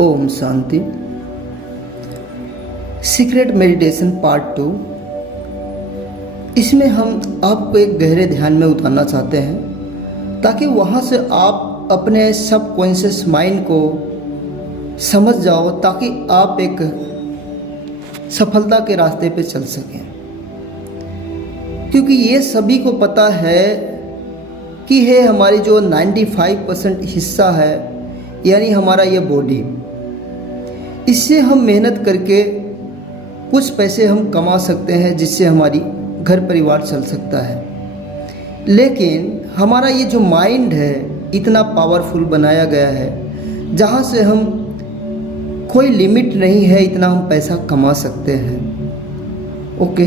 ओम Shanti. Secret meditation part 2। इसमें हम आपको एक गहरे ध्यान में उतारना चाहते हैं ताकि वहाँ से आप अपने सबकॉन्शियस माइंड को समझ जाओ, ताकि आप एक सफलता के रास्ते पे चल सकें। क्योंकि ये सभी को पता है कि ये हमारी जो 95% हिस्सा है, यानी हमारा ये बॉडी, इससे हम मेहनत करके कुछ पैसे हम कमा सकते हैं, जिससे हमारी घर परिवार चल सकता है। लेकिन हमारा ये जो माइंड है इतना पावरफुल बनाया गया है, जहाँ से हम कोई लिमिट नहीं है, इतना हम पैसा कमा सकते हैं। ओके,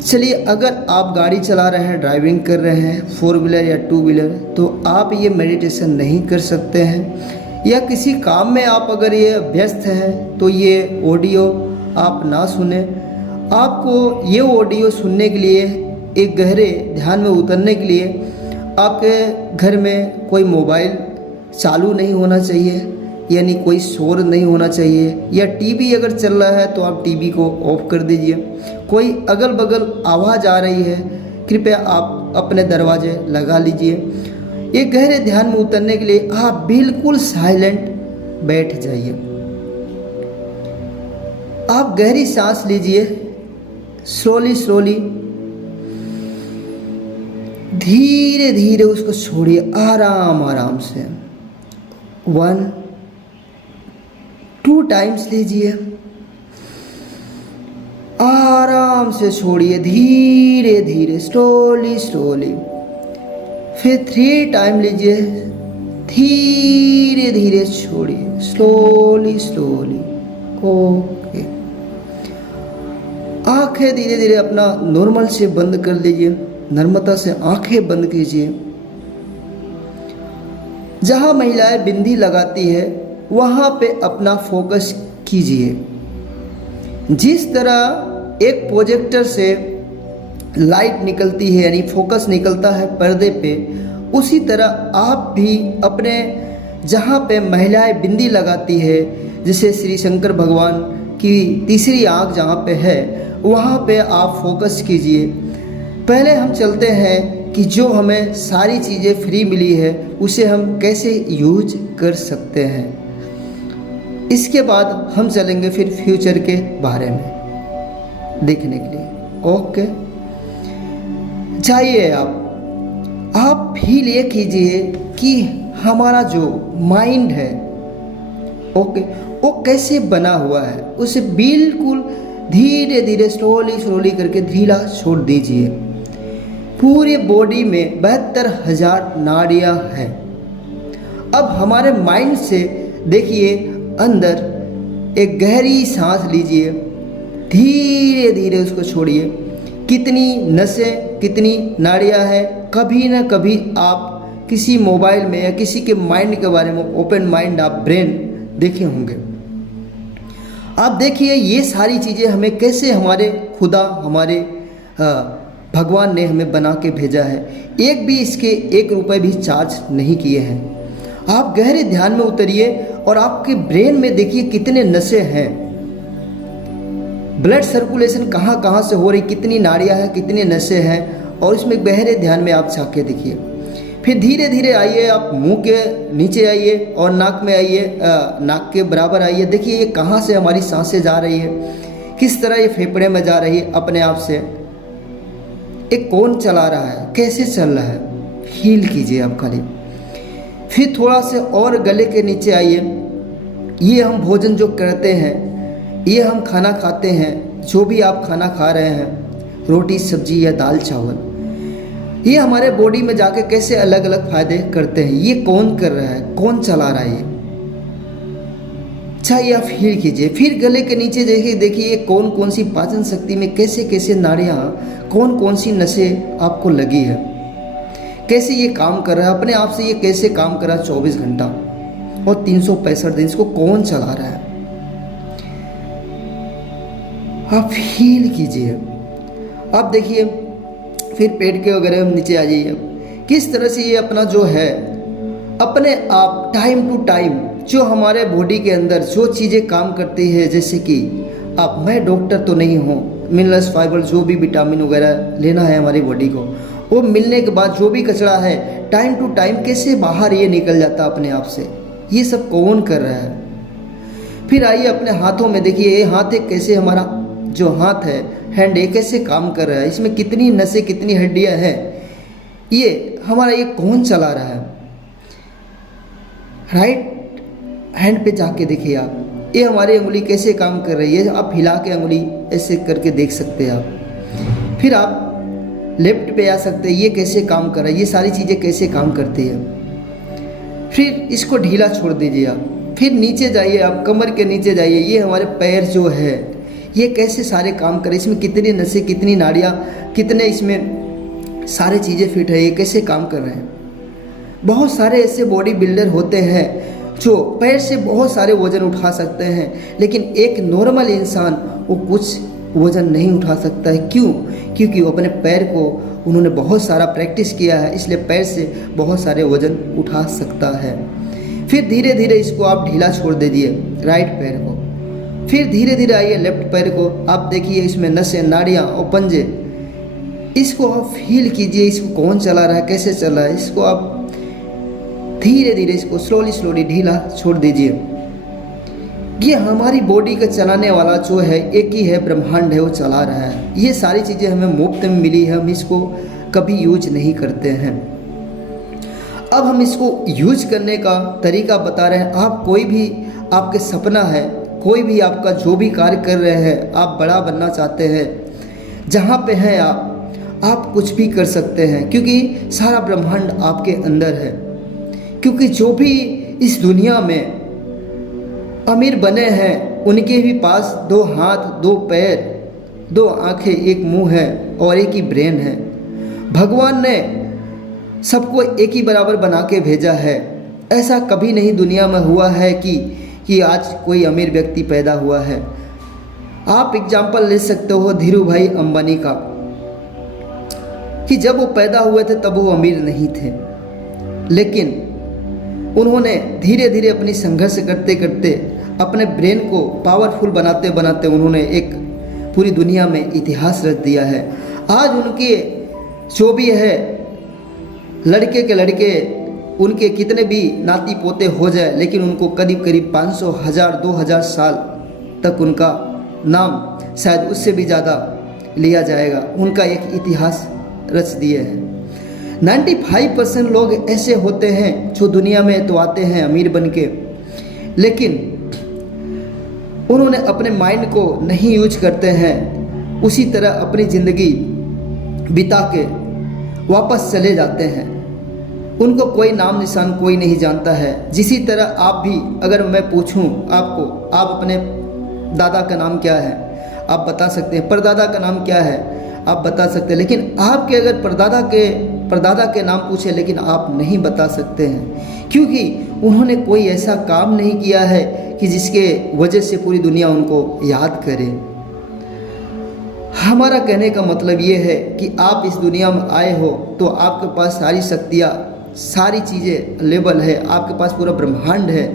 चलिए, अगर आप गाड़ी चला रहे हैं, ड्राइविंग कर रहे हैं, 4 व्हीलर या 2 व्हीलर, तो आप ये मेडिटेशन नहीं कर सकते हैं। या किसी काम में आप अगर ये व्यस्त हैं तो ये ऑडियो आप ना सुने। आपको ये ऑडियो सुनने के लिए, एक गहरे ध्यान में उतरने के लिए, आपके घर में कोई मोबाइल चालू नहीं होना चाहिए, यानी कोई शोर नहीं होना चाहिए। या टीवी अगर चल रहा है तो आप टीवी को ऑफ कर दीजिए। कोई अगल बगल आवाज़ आ रही है, कृपया आप अपने दरवाजे लगा लीजिए। ये गहरे ध्यान में उतरने के लिए आप बिल्कुल साइलेंट बैठ जाइए। आप गहरी सांस लीजिए, स्लोली धीरे धीरे उसको छोड़िए, आराम से। 1 2 टाइम्स लीजिए, आराम से छोड़िए, धीरे धीरे, स्लोली। फिर 3 टाइम लीजिए, धीरे धीरे छोड़िए, स्लोली। ओके, आंखें धीरे धीरे अपना नॉर्मल से बंद कर लीजिए, नर्मता से आंखें बंद कीजिए। जहां महिलाएं बिंदी लगाती है वहां पे अपना फोकस कीजिए। जिस तरह एक प्रोजेक्टर से लाइट निकलती है, यानी फोकस निकलता है पर्दे पे, उसी तरह आप भी अपने जहाँ पे महिलाएं बिंदी लगाती है, जैसे श्री शंकर भगवान की तीसरी आँख जहाँ पे है, वहाँ पे आप फोकस कीजिए। पहले हम चलते हैं कि जो हमें सारी चीज़ें फ्री मिली है उसे हम कैसे यूज कर सकते हैं। इसके बाद हम चलेंगे फिर फ्यूचर के बारे में देखने के लिए। ओके, जाइए, आप फील ये कीजिए कि हमारा जो माइंड है, ओके, वो कैसे बना हुआ है। उसे बिल्कुल धीरे धीरे, स्लोली करके ढीला छोड़ दीजिए। पूरे बॉडी में 72,000 नाड़ियाँ हैं। अब हमारे माइंड से देखिए, अंदर एक गहरी सांस लीजिए, धीरे धीरे उसको छोड़िए। कितनी नसें, कितनी नाड़ियाँ हैं, कभी ना कभी आप किसी मोबाइल में या किसी के माइंड के बारे में, ओपन माइंड आप ब्रेन देखे होंगे। आप देखिए ये सारी चीज़ें हमें कैसे हमारे खुदा, हमारे भगवान ने हमें बना के भेजा है। एक भी इसके 1 रुपये भी चार्ज नहीं किए हैं। आप गहरे ध्यान में उतरिए और आपके ब्रेन में देखिए कितने नसें हैं, ब्लड सर्कुलेशन कहाँ कहाँ से हो रही, कितनी नाड़ियाँ हैं, कितने नसें हैं, और इसमें गहरे ध्यान में आप झांके देखिए। फिर धीरे धीरे आइए, आप मुंह के नीचे आइए और नाक में आइए, नाक के बराबर आइए। देखिए ये कहाँ से हमारी सांसें जा रही है, किस तरह ये फेफड़े में जा रही है अपने आप से। एक कौन चला रहा है, कैसे चल रहा है, फील कीजिए आप खाली। फिर थोड़ा से और गले के नीचे आइए। ये हम भोजन जो करते हैं, ये हम खाना खाते हैं, जो भी आप खाना खा रहे हैं, रोटी सब्जी या दाल चावल, ये हमारे बॉडी में जाके कैसे अलग अलग फायदे करते हैं। ये कौन कर रहा है, कौन चला रहा है ये, चाहिए आप फील कीजिए। फिर गले के नीचे देखिए ये कौन कौन सी पाचन शक्ति में कैसे कैसे नाड़ियाँ, कौन कौन सी नसें आपको लगी है, कैसे ये काम कर रहा है अपने आप से, ये कैसे काम कर रहा है 24 घंटा और 365 दिन, इसको कौन चला रहा है। आप फील कीजिए। आप देखिए, फिर पेट के वगैरह नीचे आ जाइए, किस तरह से ये अपना जो है अपने आप टाइम टू टाइम जो हमारे बॉडी के अंदर जो चीज़ें काम करती है, जैसे कि अब मैं डॉक्टर तो नहीं हूँ, मिनरल्स फाइबर जो भी विटामिन वगैरह लेना है हमारी बॉडी को, वो मिलने के बाद जो भी कचरा है टाइम टू टाइम कैसे बाहर ये निकल जाता अपने आप से, ये सब कौन कर रहा है। फिर आइए अपने हाथों में देखिए, ये हाथ है कैसे, हमारा जो हाथ है हैंड ये कैसे काम कर रहा है, इसमें कितनी नसें कितनी हड्डियां हैं, ये हमारा ये कौन चला रहा है। राइट हैंड पे जाके देखिए आप, ये हमारी उंगली कैसे काम कर रही है, आप हिला के उंगली ऐसे करके देख सकते हैं आप। फिर आप लेफ्ट पे आ सकते हैं, ये कैसे काम कर रहा है, ये सारी चीज़ें कैसे काम करती है। फिर इसको ढीला छोड़ दीजिए आप, फिर नीचे जाइए आप, कमर के नीचे जाइए, ये हमारे पैर जो है ये कैसे सारे काम कर रहे हैं, इसमें कितनी नसें कितनी नाड़ियाँ कितने इसमें सारे चीज़ें फिट है, ये कैसे काम कर रहे हैं। बहुत सारे ऐसे बॉडी बिल्डर होते हैं जो पैर से बहुत सारे वज़न उठा सकते हैं, लेकिन एक नॉर्मल इंसान वो कुछ वज़न नहीं उठा सकता है। क्यों? क्योंकि वो अपने पैर को उन्होंने बहुत सारा प्रैक्टिस किया है, इसलिए पैर से बहुत सारे वज़न उठा सकता है। फिर धीरे धीरे इसको आप ढीला छोड़ दीजिए राइट पैर को, फिर धीरे धीरे आइए लेफ्ट पैर को, आप देखिए इसमें नसें नाड़ियाँ और पंजे, इसको आप फील कीजिए, इसको कौन चला रहा है, कैसे चल रहा है, इसको आप धीरे धीरे इसको स्लोली ढीला छोड़ दीजिए। ये हमारी बॉडी का चलाने वाला जो है एक ही है, ब्रह्मांड है, वो चला रहा है। ये सारी चीज़ें हमें मुफ्त में मिली है, हम इसको कभी यूज नहीं करते हैं। अब हम इसको यूज करने का तरीका बता रहे हैं। आप कोई भी आपके सपना है, कोई भी आपका जो भी कार्य कर रहे हैं, आप बड़ा बनना चाहते हैं, जहाँ पे हैं आप कुछ भी कर सकते हैं, क्योंकि सारा ब्रह्मांड आपके अंदर है। क्योंकि जो भी इस दुनिया में अमीर बने हैं उनके भी पास 2 हाथ 2 पैर 2 आँखें 1 मुंह है और एक ही ब्रेन है। भगवान ने सबको एक ही बराबर बना के भेजा है। ऐसा कभी नहीं दुनिया में हुआ है कि आज कोई अमीर व्यक्ति पैदा हुआ है। आप एग्जाम्पल ले सकते हो धीरू भाई अंबानी का, कि जब वो पैदा हुए थे तब वो अमीर नहीं थे, लेकिन उन्होंने धीरे धीरे अपनी संघर्ष करते करते अपने ब्रेन को पावरफुल बनाते बनाते उन्होंने एक पूरी दुनिया में इतिहास रच दिया है। आज उनके जो भी है लड़के के लड़के, उनके कितने भी नाती पोते हो जाए, लेकिन उनको करीब करीब 500, 1000, 2000 साल तक उनका नाम शायद उससे भी ज़्यादा लिया जाएगा। उनका एक इतिहास रच दिए हैं। 95% लोग ऐसे होते हैं जो दुनिया में तो आते हैं अमीर बन के, लेकिन उन्होंने अपने माइंड को नहीं यूज करते हैं, उसी तरह अपनी ज़िंदगी बिता के वापस चले जाते हैं। उनको कोई नाम निशान कोई नहीं जानता है। जिसी तरह आप भी, अगर मैं पूछूं आपको, आप अपने दादा का नाम क्या है आप बता सकते हैं, परदादा का नाम क्या है आप बता सकते हैं, लेकिन आपके अगर परदादा के नाम पूछे लेकिन आप नहीं बता सकते हैं, क्योंकि उन्होंने कोई ऐसा काम नहीं किया है कि जिसके वजह से पूरी दुनिया उनको याद करे। हमारा कहने का मतलब ये है कि आप इस दुनिया में आए हो तो आपके पास सारी शक्तियाँ, सारी चीज़ें अवेलेबल है, आपके पास पूरा ब्रह्मांड है।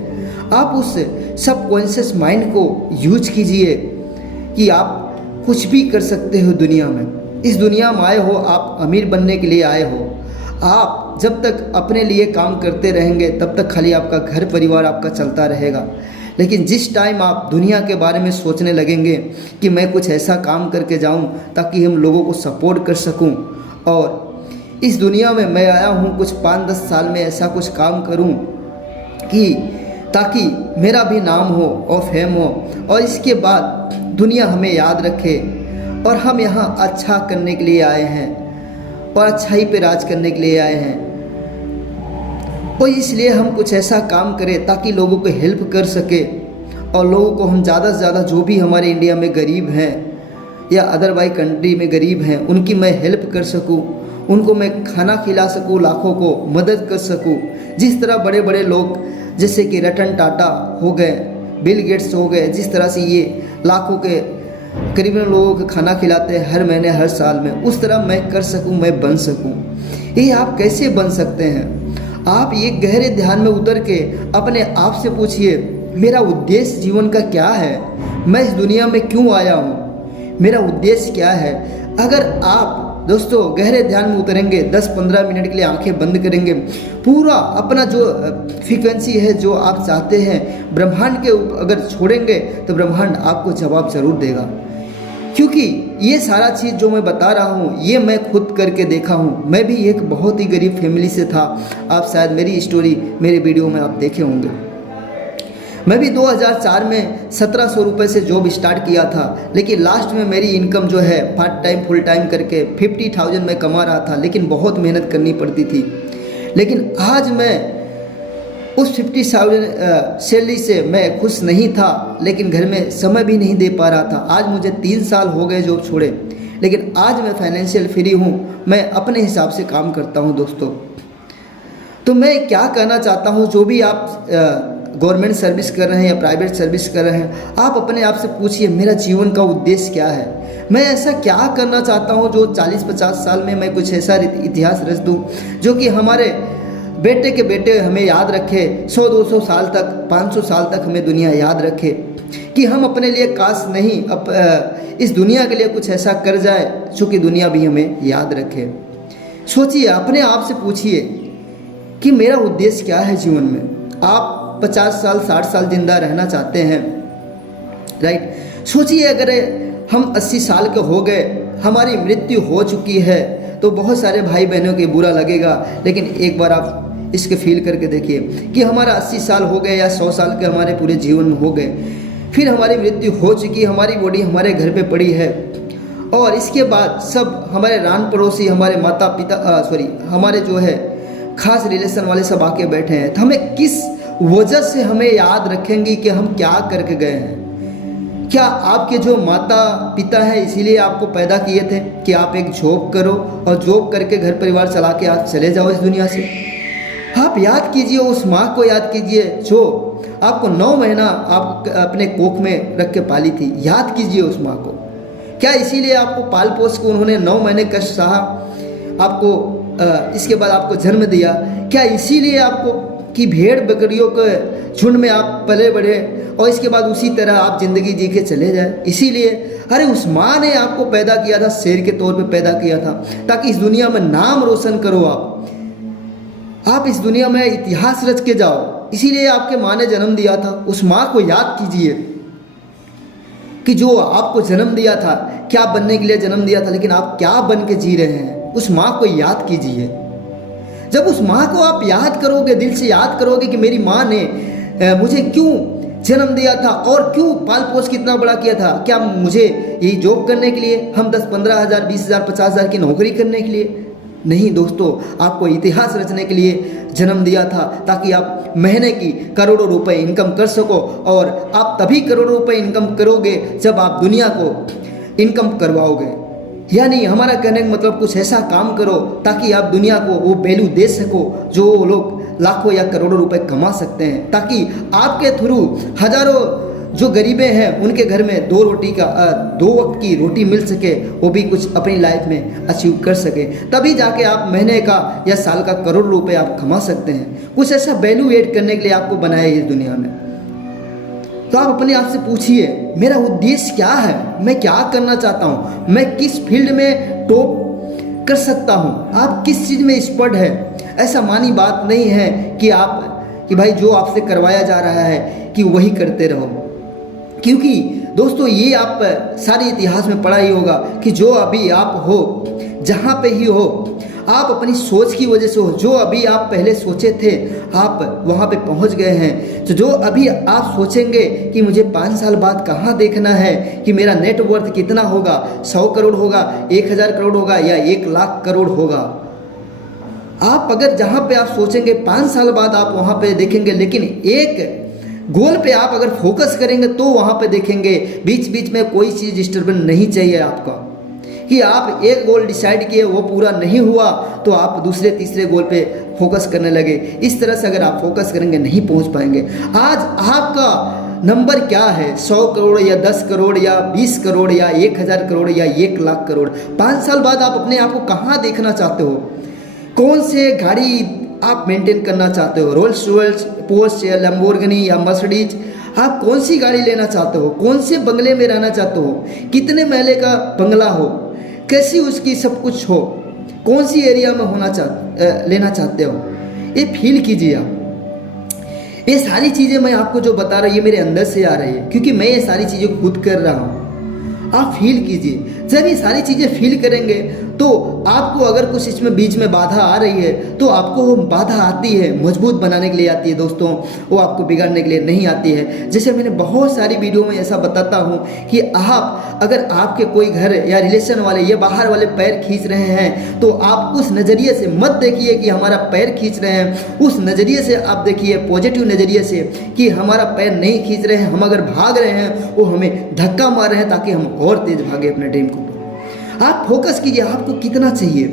आप उस सबकॉन्शियस माइंड को यूज कीजिए कि आप कुछ भी कर सकते हो दुनिया में। इस दुनिया में आए हो, आप अमीर बनने के लिए आए हो। आप जब तक अपने लिए काम करते रहेंगे तब तक खाली आपका घर परिवार आपका चलता रहेगा, लेकिन जिस टाइम आप दुनिया के बारे में सोचने लगेंगे कि मैं कुछ ऐसा काम करके जाऊं ताकि हम लोगों को सपोर्ट कर सकूं, और इस दुनिया में मैं आया हूं कुछ 5-10 साल में ऐसा कुछ काम करूं कि ताकि मेरा भी नाम हो और फेम हो, और इसके बाद दुनिया हमें याद रखे, और हम यहाँ अच्छा करने के लिए आए हैं और अच्छाई पे राज करने के लिए आए हैं। और इसलिए हम कुछ ऐसा काम करें ताकि लोगों को हेल्प कर सके, और लोगों को हम ज़्यादा से ज़्यादा जो भी हमारे इंडिया में गरीब हैं या अदरवाइज कंट्री में गरीब हैं उनकी मैं हेल्प कर सकूं, उनको मैं खाना खिला सकूं, लाखों को मदद कर सकूं। जिस तरह बड़े बड़े लोग जैसे कि रतन टाटा हो गए, बिल गेट्स हो गए, जिस तरह से ये लाखों के करीबन लोगों को खाना खिलाते हैं हर महीने हर साल में, उस तरह मैं कर सकूं, मैं बन सकूं। ये आप कैसे बन सकते हैं? आप ये गहरे ध्यान में उतर के अपने आप से पूछिए, मेरा उद्देश्य जीवन का क्या है? मैं इस दुनिया में क्यों आया हूँ? मेरा उद्देश्य क्या है? अगर आप दोस्तों गहरे ध्यान में उतरेंगे, 10-15 मिनट के लिए आंखें बंद करेंगे, पूरा अपना जो फ्रीक्वेंसी है जो आप चाहते हैं ब्रह्मांड के अगर छोड़ेंगे तो ब्रह्मांड आपको जवाब जरूर देगा। क्योंकि ये सारा चीज़ जो मैं बता रहा हूँ ये मैं खुद करके देखा हूँ। मैं भी एक बहुत ही गरीब फैमिली से था। आप शायद मेरी स्टोरी मेरे वीडियो में आप देखे होंगे। मैं भी 2004 में 1700 रुपये से जॉब स्टार्ट किया था, लेकिन लास्ट में मेरी इनकम जो है पार्ट टाइम फुल टाइम करके 50,000 में कमा रहा था, लेकिन बहुत मेहनत करनी पड़ती थी। लेकिन आज मैं उस 50,000 सैलरी से मैं खुश नहीं था, लेकिन घर में समय भी नहीं दे पा रहा था। आज मुझे 3 साल हो गए जॉब छोड़े, लेकिन आज मैं फाइनेंशियल फ्री हूँ। मैं अपने हिसाब से काम करता हूँ दोस्तों। तो मैं क्या कहना चाहता हूँ, जो भी आप गवर्नमेंट सर्विस कर रहे हैं या प्राइवेट सर्विस कर रहे हैं, आप अपने आप से पूछिए मेरा जीवन का उद्देश्य क्या है? मैं ऐसा क्या करना चाहता हूँ जो 40-50 साल में मैं कुछ ऐसा इतिहास रच दूँ जो कि हमारे बेटे के बेटे हमें याद रखे, 100-200 साल तक, 500 साल तक हमें दुनिया याद रखे, कि हम अपने लिए काश नहीं इस दुनिया के लिए कुछ ऐसा कर जाए जो कि दुनिया भी हमें याद रखे। सोचिए, अपने आप से पूछिए कि मेरा उद्देश्य क्या है जीवन में। आप 50 साल 60 साल जिंदा रहना चाहते हैं, राइट? सोचिए अगर हम 80 साल के हो गए, हमारी मृत्यु हो चुकी है, तो बहुत सारे भाई बहनों के बुरा लगेगा। लेकिन एक बार आप इसके फील करके देखिए कि हमारा 80 साल हो गए या 100 साल के हमारे पूरे जीवन में हो गए, फिर हमारी मृत्यु हो चुकी, हमारी बॉडी हमारे घर पे पड़ी है, और इसके बाद सब हमारे रान पड़ोसी, हमारे माता पिता हमारे जो है खास रिलेशन वाले सब आके बैठे हैं, तो हमें किस वजह से हमें याद रखेंगे कि हम क्या करके गए हैं? क्या आपके जो माता पिता हैं इसीलिए आपको पैदा किए थे कि आप एक जॉब करो और जॉब करके घर परिवार चला के आप चले जाओ इस दुनिया से? आप याद कीजिए, उस माँ को याद कीजिए जो आपको 9 महीना आप अपने कोख में रख के पाली थी। याद कीजिए उस माँ को। क्या इसीलिए आपको पाल पोस को उन्होंने 9 महीने कष्ट सहा, आपको इसके बाद आपको जन्म दिया? क्या इसीलिए आपको कि भेड़ बकरियों के झुंड में आप पले बढ़े और इसके बाद उसी तरह आप जिंदगी जी के चले जाए? इसीलिए अरे उस माँ ने आपको पैदा किया था, शेर के तौर पे पैदा किया था, ताकि इस दुनिया में नाम रोशन करो आप इस दुनिया में इतिहास रच के जाओ। इसीलिए आपके माँ ने जन्म दिया था। उस माँ को याद कीजिए कि जो आपको जन्म दिया था, क्या बनने के लिए जन्म दिया था, लेकिन आप क्या बन के जी रहे हैं, उस माँ को याद कीजिए। जब उस माँ को आप याद करोगे, दिल से याद करोगे कि मेरी माँ ने मुझे क्यों जन्म दिया था और क्यों पाल पोस कितना बड़ा किया था, क्या मुझे यही जॉब करने के लिए, हम 10-15 हज़ार 20 हज़ार 50 हज़ार की नौकरी करने के लिए? नहीं दोस्तों, आपको इतिहास रचने के लिए जन्म दिया था, ताकि आप महीने की करोड़ों रुपए इनकम कर सको। और आप तभी करोड़ों रुपए इनकम करोगे जब आप दुनिया को इनकम करवाओगे। यानी हमारा कहने का मतलब कुछ ऐसा काम करो ताकि आप दुनिया को वो वैल्यू दे सको जो वो लोग लाखों या करोड़ों रुपए कमा सकते हैं, ताकि आपके थ्रू हजारों जो गरीबें हैं उनके घर में 2 वक्त की रोटी मिल सके, वो भी कुछ अपनी लाइफ में अचीव कर सके। तभी जाके आप महीने का या साल का करोड़ रुपए आप कमा सकते हैं। कुछ ऐसा वैल्यू ऐड करने के लिए आपको बनाया इस दुनिया में। तो आप अपने आप से पूछिए मेरा उद्देश्य क्या है, मैं क्या करना चाहता हूँ, मैं किस फील्ड में टॉप कर सकता हूँ, आप किस चीज़ में एक्सपर्ट है। ऐसा मानी बात नहीं है कि भाई जो आपसे करवाया जा रहा है कि वही करते रहो, क्योंकि दोस्तों ये आप सारे इतिहास में पढ़ा ही होगा कि जो अभी आप हो, जहाँ पे ही हो, आप अपनी सोच की वजह से हो। जो अभी आप पहले सोचे थे आप वहाँ पे पहुँच गए हैं। तो जो अभी आप सोचेंगे कि मुझे 5 साल बाद कहाँ देखना है, कि मेरा नेटवर्थ कितना होगा, 100 करोड़ होगा, 1000 करोड़ होगा या 1 लाख करोड़ होगा, आप अगर जहाँ पे आप सोचेंगे 5 साल बाद आप वहाँ पे देखेंगे। लेकिन एक गोल पे आप अगर फोकस करेंगे तो वहाँ पे देखेंगे बीच बीच में कोई चीज़ डिस्टर्बेंस नहीं चाहिए आपका, कि आप एक गोल डिसाइड किए वो पूरा नहीं हुआ तो आप दूसरे तीसरे गोल पे फोकस करने लगे। इस तरह से अगर आप फोकस करेंगे नहीं पहुँच पाएंगे। आज आपका नंबर क्या है, 100 करोड़ या 10 करोड़ या 20 करोड़ या 1000 करोड़ या 1 लाख करोड़? 5 साल बाद आप अपने आप को कहाँ देखना चाहते हो, कौन से गाड़ी आप मेंटेन करना चाहते हो, रोल्स रॉयस, पोर्श या लैम्बोर्गिनी या मर्सिडीज, आप कौन सी गाड़ी लेना चाहते हो, कौन से बंगले में रहना चाहते हो, कितने महले का बंगला हो, कैसी उसकी सब कुछ हो, कौन सी एरिया में लेना चाहते हो, ये फील कीजिए आप। ये सारी चीज़ें मैं आपको जो बता रहा हूँ ये मेरे अंदर से आ रही है, क्योंकि मैं ये सारी चीज़ें खुद कर रहा हूँ। आप फील कीजिए, जब ये सारी चीज़ें फील करेंगे तो आपको अगर कुछ इसमें बीच में बाधा आ रही है तो आपको वो बाधा आती है मजबूत बनाने के लिए आती है दोस्तों, वो आपको बिगाड़ने के लिए नहीं आती है। जैसे मैंने बहुत सारी वीडियो में ऐसा बताता हूँ कि आप अगर आपके कोई घर या रिलेशन वाले या बाहर वाले पैर खींच रहे हैं तो आप उस नज़रिए से मत देखिए कि हमारा पैर खींच रहे हैं, उस नज़रिए से आप देखिए पॉजिटिव नज़रिए से कि हमारा पैर नहीं खींच रहे हैं, हम अगर भाग रहे हैं वो हमें धक्का मार रहे हैं ताकि हम और तेज भागे अपने ड्रीम को। आप फोकस कीजिए आपको कितना चाहिए।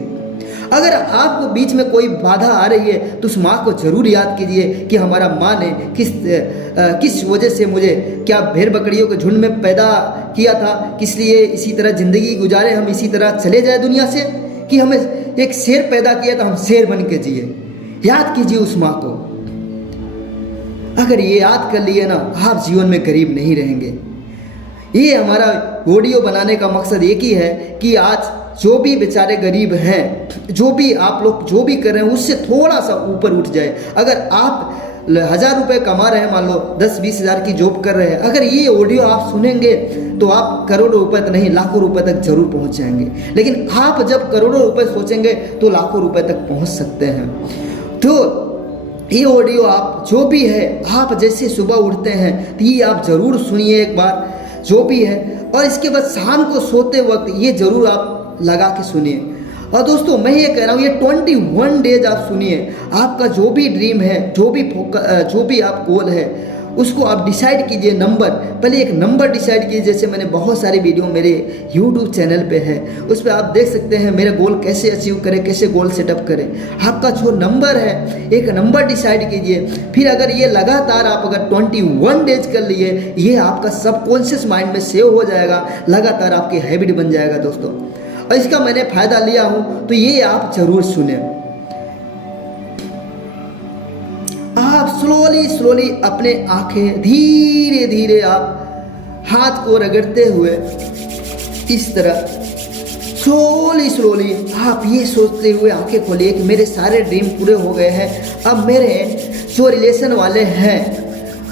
अगर आपको बीच में कोई बाधा आ रही है तो उस माँ को जरूर याद कीजिए कि हमारा माँ ने किस वजह से मुझे क्या भेड़ बकरियों के झुंड में पैदा किया था, किस लिए इसी तरह ज़िंदगी गुजारे, हम इसी तरह चले जाए दुनिया से, कि हमें एक शेर पैदा किया था, हम शेर बन के जिए। याद कीजिए उस माँ को। अगर ये याद कर लिए ना, आप जीवन में गरीब नहीं रहेंगे। ये हमारा वीडियो बनाने का मकसद एक ही है कि आज जो भी बेचारे गरीब हैं, जो भी आप लोग जो भी कर रहे हैं उससे थोड़ा सा ऊपर उठ जाए। अगर आप 1000 रुपये कमा रहे हैं, मान लो 10-20 हज़ार की जॉब कर रहे हैं, अगर ये ऑडियो आप सुनेंगे तो आप करोड़ों रुपए तक नहीं लाखों रुपए तक जरूर पहुंच जाएंगे। लेकिन आप जब करोड़ों रुपए सोचेंगे तो लाखों रुपए तक पहुंच सकते हैं। तो ये ऑडियो आप जो भी है, आप जैसे सुबह उठते हैं तो ये आप ज़रूर सुनिए एक बार जो भी है, और इसके बाद शाम को सोते वक्त ये ज़रूर आप लगा के सुनिए। और दोस्तों मैं ये कह रहा हूँ ये 21 डेज आप सुनिए। आपका जो भी ड्रीम है, जो भी आप गोल है उसको आप डिसाइड कीजिए। नंबर, पहले एक नंबर डिसाइड कीजिए। जैसे मैंने बहुत सारी वीडियो मेरे YouTube चैनल पे है, उस पर आप देख सकते हैं मेरा गोल कैसे अचीव करें, कैसे गोल सेटअप करें। आपका जो नंबर है एक नंबर डिसाइड कीजिए। फिर अगर ये लगातार आप अगर 21 डेज कर लिए, ये आपका सबकॉन्शियस माइंड में सेव हो जाएगा, लगातार आपकी हैबिट बन जाएगा दोस्तों। और इसका मैंने फ़ायदा लिया हूँ तो ये आप ज़रूर सुने। आप स्लोली अपने आंखें धीरे धीरे आप हाथ को रगड़ते हुए इस तरह स्लोली आप ये सोचते हुए आंखें खोलिए कि मेरे सारे ड्रीम पूरे हो गए हैं। अब मेरे जो रिलेशन वाले हैं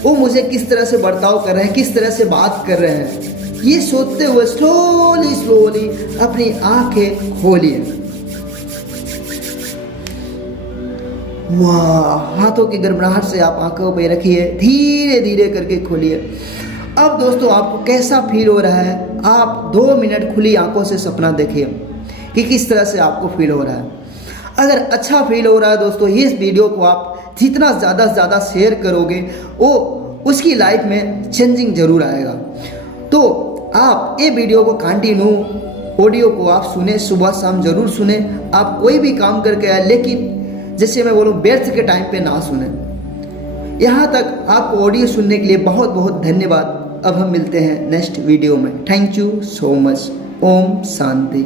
वो मुझे किस तरह से बर्ताव कर रहे हैं, किस तरह से बात कर रहे हैं, ये सोचते हुए स्लोली अपनी आंखें खोलिए। वाह, हाथों की गड़बड़ाहट से आप आंखों पे रखिए, धीरे धीरे करके खोलिए। अब दोस्तों आपको कैसा फील हो रहा है, आप 2 मिनट खुली आंखों से सपना देखिए कि किस तरह से आपको फील हो रहा है। अगर अच्छा फील हो रहा है दोस्तों, इस वीडियो को आप जितना ज़्यादा से ज़्यादा शेयर करोगे वो उसकी लाइफ में चेंजिंग जरूर आएगा। तो आप ये वीडियो को कंटिन्यू ऑडियो को आप सुने, सुबह शाम जरूर सुने। आप कोई भी काम करके आए, लेकिन जैसे मैं बोलूँ व्यर्थ के टाइम पे ना सुने। यहाँ तक आपको ऑडियो सुनने के लिए बहुत बहुत धन्यवाद। अब हम मिलते हैं नेक्स्ट वीडियो में। Thank you so much. ओम शांति।